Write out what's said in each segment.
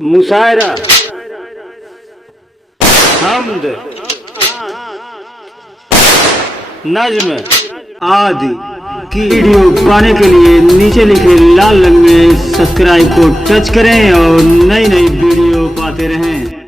मुशायरा, हम्द, नज्म आदि की वीडियो पाने के लिए नीचे लिखे लाल रंग में सब्सक्राइब को टच करें और नई नई वीडियो पाते रहें।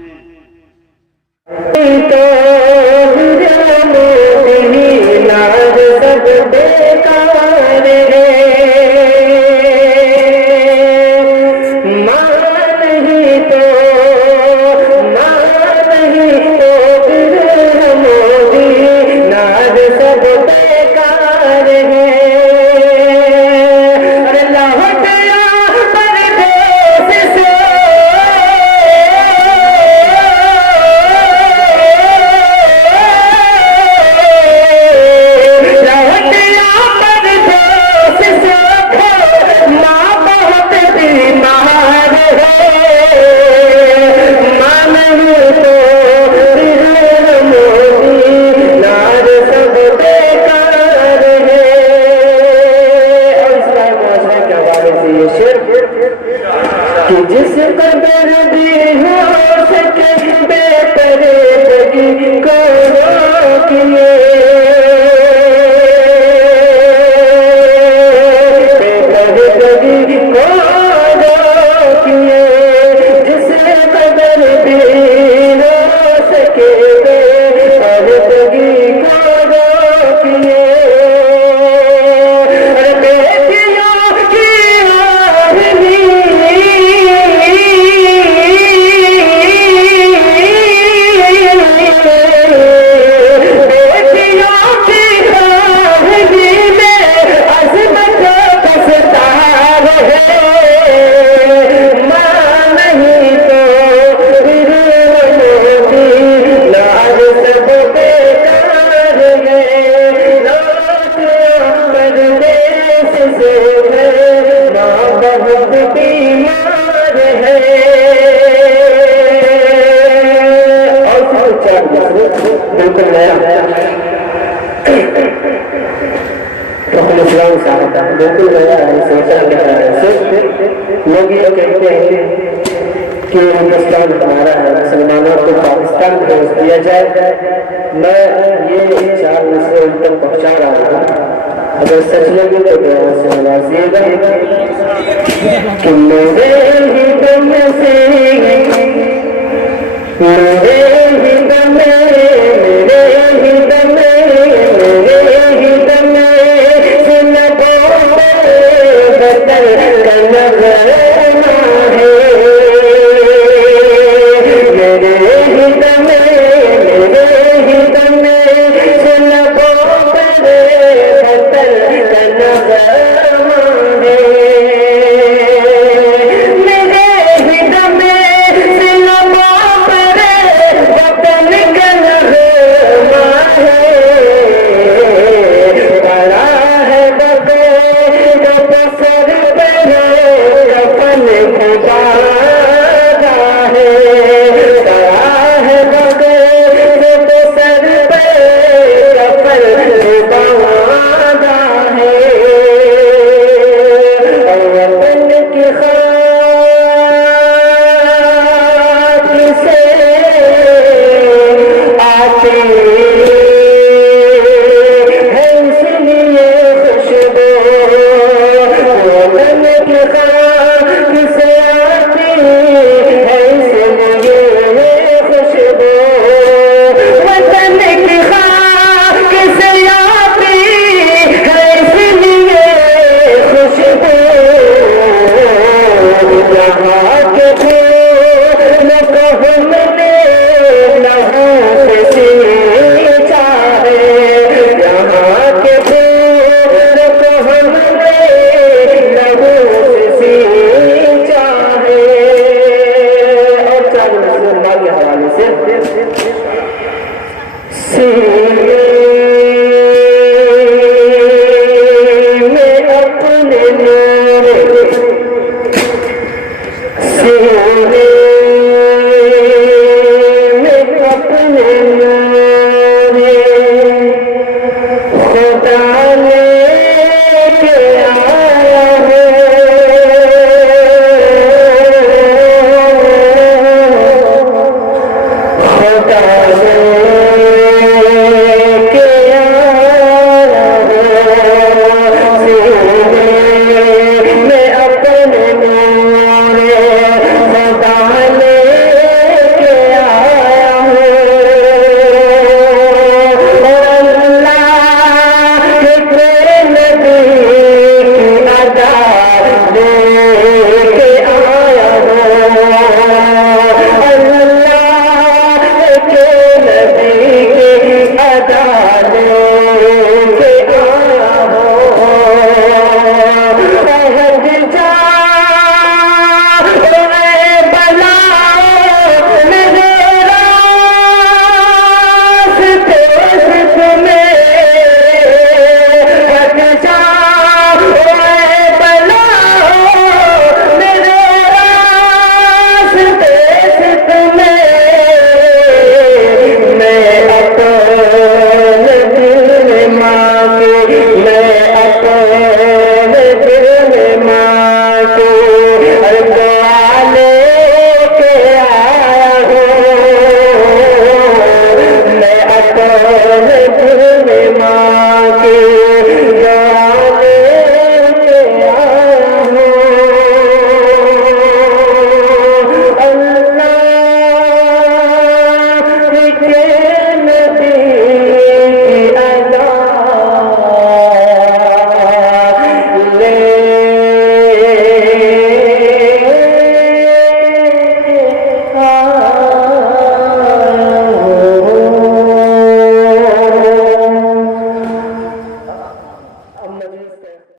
जिस कदर भी हो सके बेपरदगी को रोकिए, बेपरदगी को रोकिए, जिस कदर भी हो सके बेपरदगी को रोकिए। बिल्कुल नया है, सोचा जा रहा है। लोग ये कहते हैं कि हिंदुस्तान हमारा है, मुसलमानों को पाकिस्तान भेज दिया जाए। मैं ये 4 मिसरे उन तक पहुँचा रहा हूँ, अगर सच लगे तो ध्यान से नवाजिएगा कि मेरे ही दम से, मेरे ही दम, मेरे ही दम, मेरे ही दम बदल करना है। मेरे ही दम, मेरे ही दम सुनबो बदल करना है। मेरे ही दम सुनबो बदल करना है। बड़ा है ہے دل جان